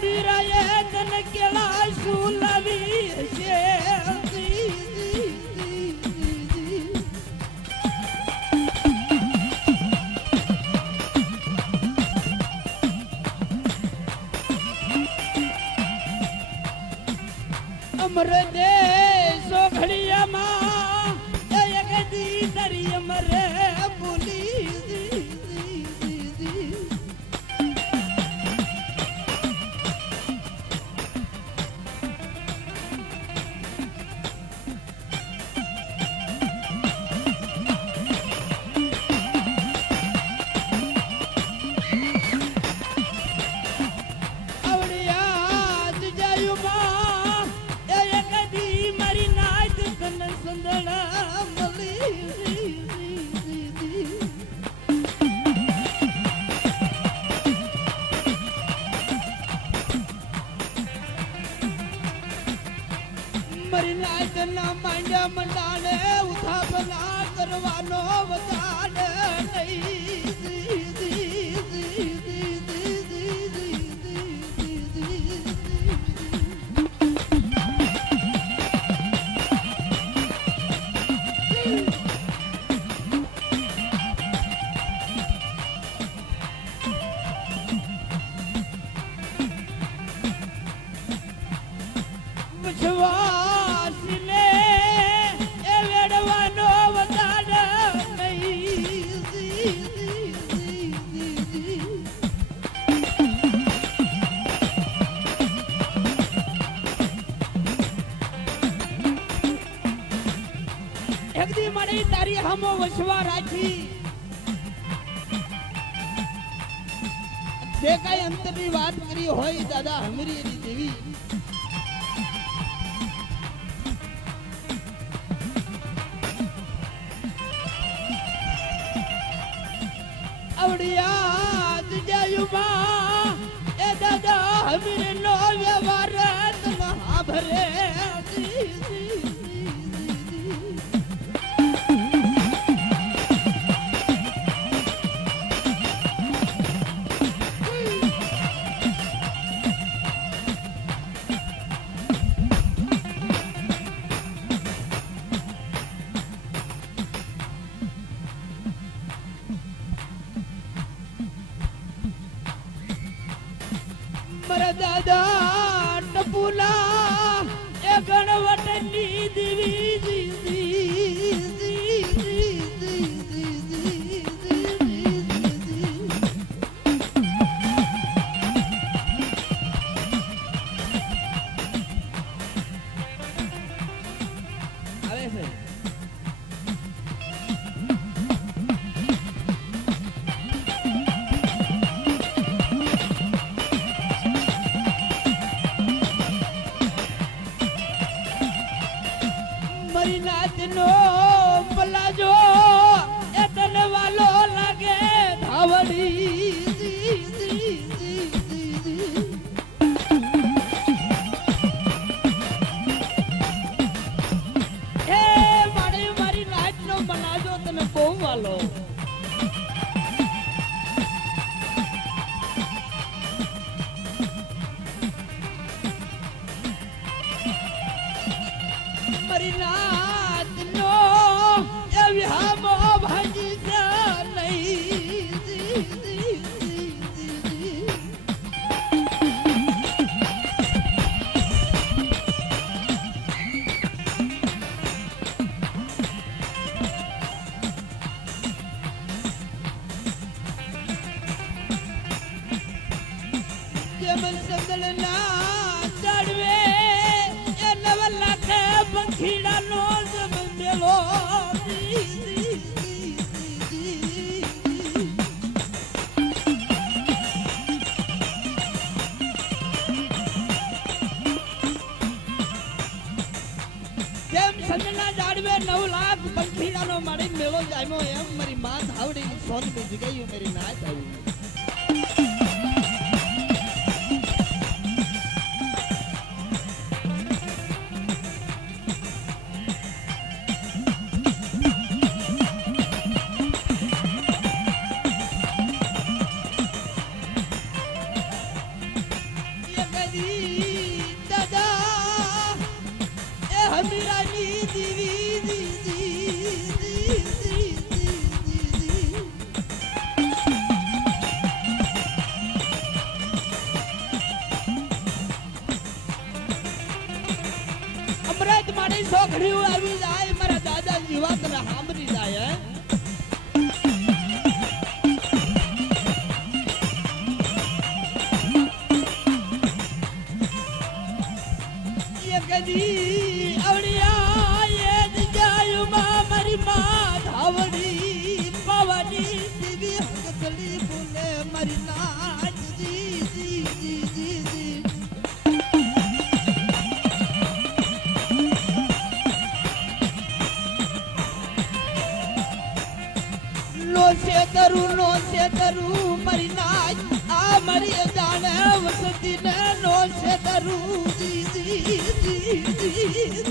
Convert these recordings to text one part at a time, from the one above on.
Kadira, yeah, then I kill a ના માંડ્યા મંડાને ઉથાપના કરવાનો વધારે નહીં. તારી વસવા રાખી. જે કઈ અંતરની વાત કરી હોય દાદા હમરી એની દેવી આવડિયા એ દાદા હમીર નો વ્યવહાર તને મારા દાદા ટપુલા એ ગણવટની મારી નાચનો પલાજો. એ તને વાલો સંદલના જાડવે નવ લાખ પંખીડાનો મારી મેળો જામ્યો. એમ મારી માં ધાવડી સોન બીજી ગયું મારી નાચ આવી. કરું નો છે કરું મારી નાચ આ મારી જાણે વસતી ને નો છે કરું જી જી જી જી.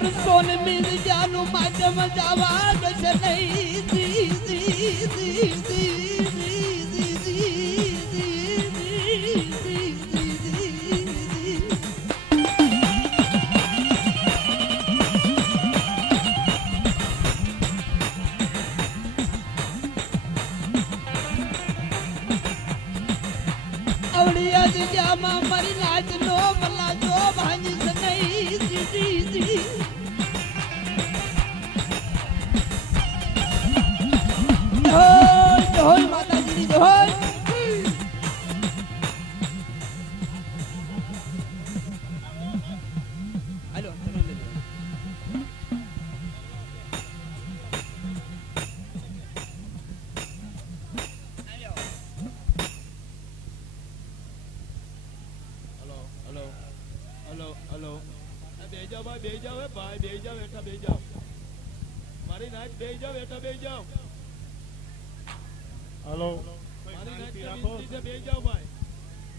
તરસો ને મિલ જાનું માધ્યમ જવા ગશે નહીં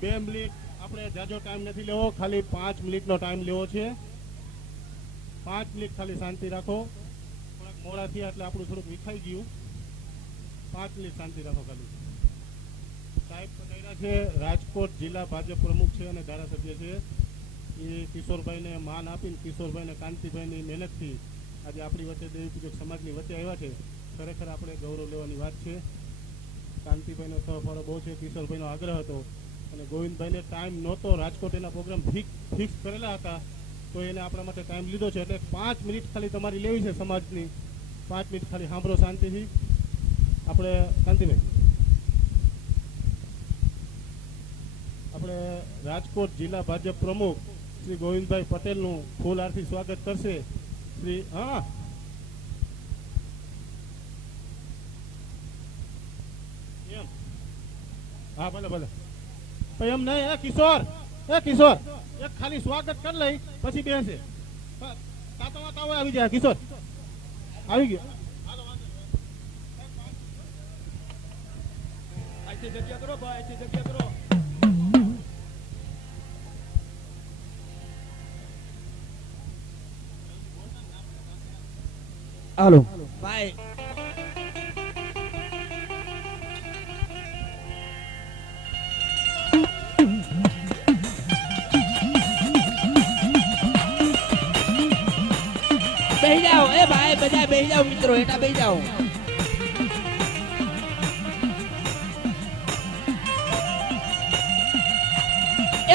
બે મિનિટ. આપણે જાજો ટાઈમ નથી લેવો. ખાલી પાંચ મિનિટનો ટાઈમ લેવો છે. પાંચ મિનિટ ખાલી શાંતિ રાખો. થોડાક મોડા થયા એટલે આપણું થોડુંક વિખાઈ ગયું. પાંચ મિનિટ શાંતિ રાખો ખાલી. સાહેબ પધાર્યા છે, રાજકોટ જિલ્લા ભાજપ પ્રમુખ છે અને ધારાસભ્ય છે. એ કિશોરભાઈને માન આપીને કિશોરભાઈને, કાંતિભાઈની મહેનતથી આજે આપણી વચ્ચે દેવી પૂજક સમાજની વચ્ચે આવ્યા છે. ખરેખર આપણે ગૌરવ લેવાની વાત છે. કાંતિભાઈનો સહફાળો બહુ છે, કિશોરભાઈનો આગ્રહ હતો. અને ગોવિંદભાઈને ટાઈમ નહોતો રાજકોટ એના પ્રોગ્રામ ફિક્સ કરેલા હતા. તો એને આપણા માટે ટાઈમ લીધો છે, એટલે પાંચ મિનિટ ખાલી તમારી લેવી છે સમાજની. પાંચ મિનિટ ખાલી સાંભળો શાંતિથી. આપણે કાંતિભાઈ. આપણે રાજકોટ જિલ્લા ભાજપ પ્રમુખ શ્રી ગોવિંદભાઈ પટેલનું ફૂલ આરથી સ્વાગત કરશે. શ્રી, હા હા ભલે ભલે. તો એમ નહીં એ કિશોર એ કિશોર એક ખાલી સ્વાગત કરી લઈ પછી બેસે. તાતામાં તાવ આવી જાય કિશોર. આવી ગયો. જગ્યા કરો ભાઈ જગ્યા કરો. હાલો. ભાઈ જાઓ મિત્રો એટા બેહી જાઓ.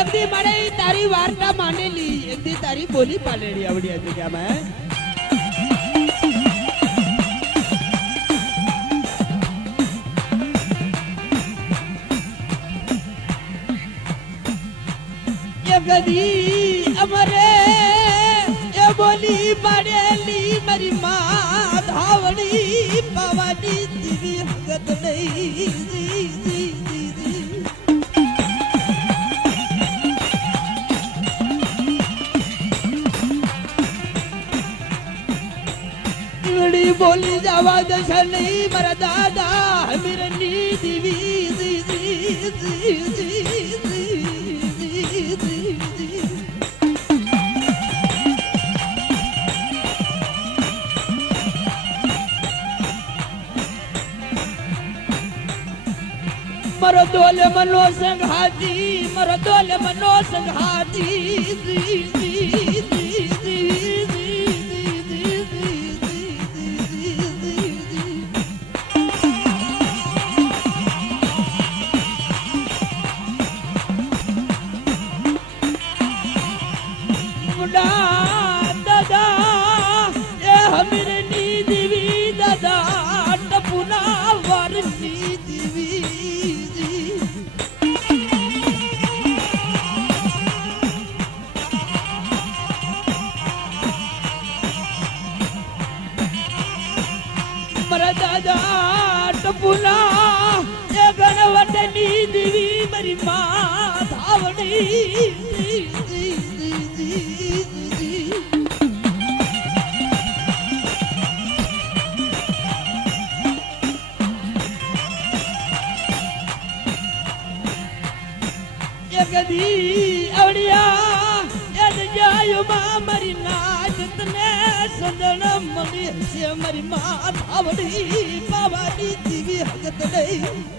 એક દી મારે તારી વાર્તા માંડેલી એક દી તારી બોલી પાડેલી આવડી હતી કે મેં ગદી અમરે, એ બોલી પાડેલી મારી મા ધાવણી, પવાની દીવી હગત નહીં. ઈવડી બોલી જવા દશે નહીં, મારા દાદા મીરની દીવી મરદોલ મનો સંઘાતી મરદોલ મનો સંઘાતી મારી મા ધાવણી કદી અવડિયા એડ જાયો માં મારી નાચત ને સંદણ મળી છે મારી માં આવડી પાવાની જીવી હગત નહીં.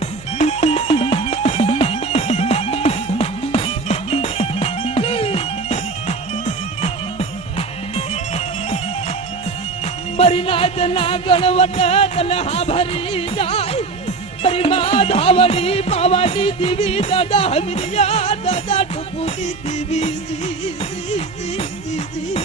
મારી નાચ ના ગણવટ તને હા ભરી જાય. મારી મા ધાવડી પાવાની દીવી, દાદા હમરિયા દાદા ટુકુની દીવી વસવાસી.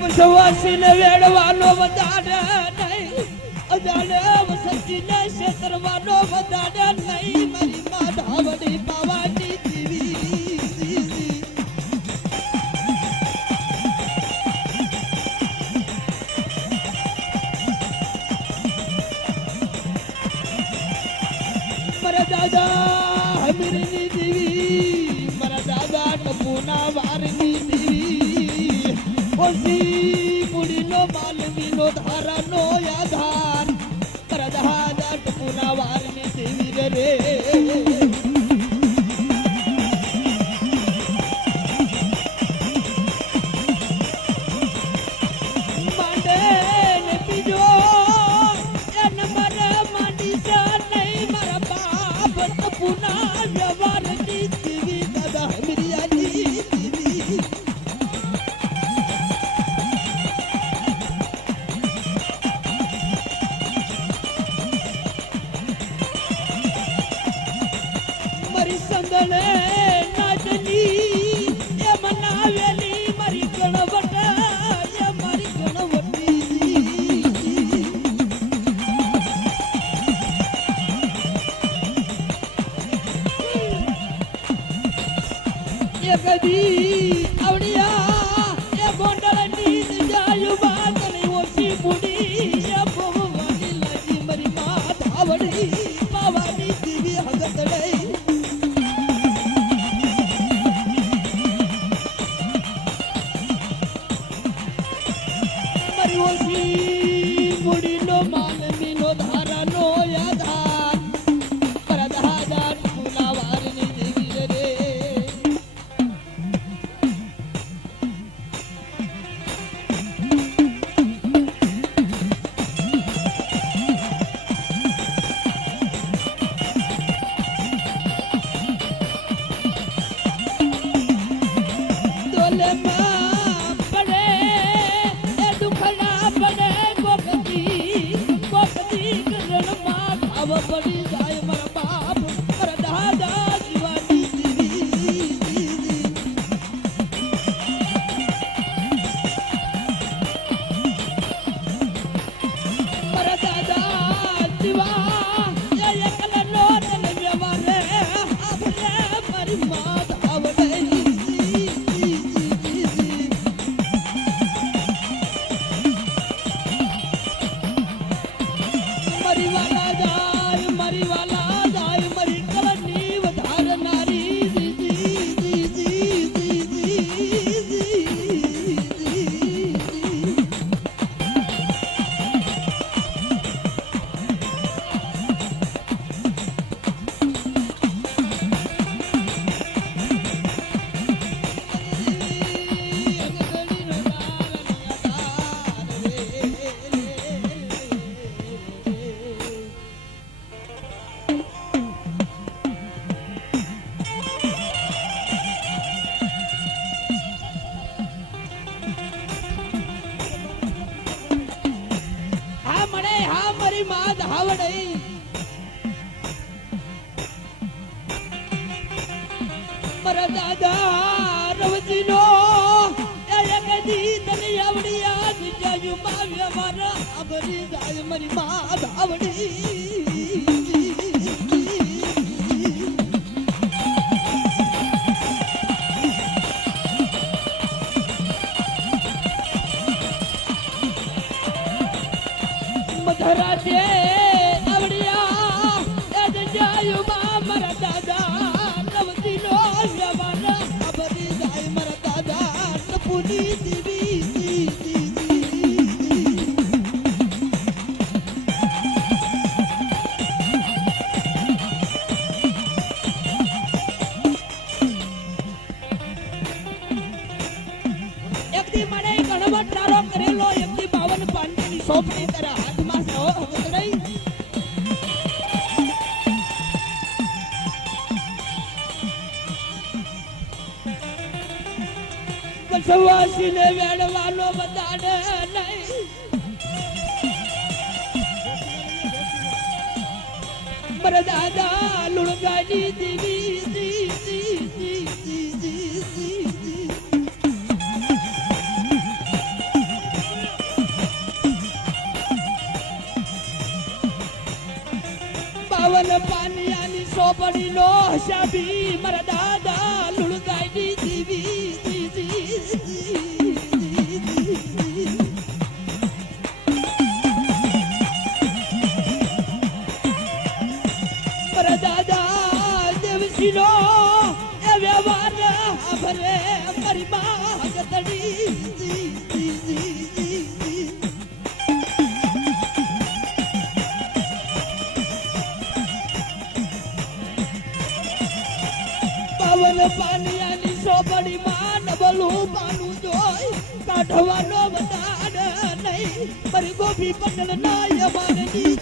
વસવાસીને વેડવાનો વધારે નહીં. અજાણે વસતીને શેતરવાનો વધારે નહીં. મારી મા ધાવડી દાદા હમીરની દેવી મારા દાદા ટપુના વારની ये गदी अवड़िया ये बोंडा મારી મારા અબરી જાય મારી મા આવડી પાડે નહીં મર દાદા લુણગાની દીવી પાવન પાનિયાની સોપડી નો શાબી મરદા હવાનો વધાડ નહીં. પર ગોભી પટેલ નાય મારની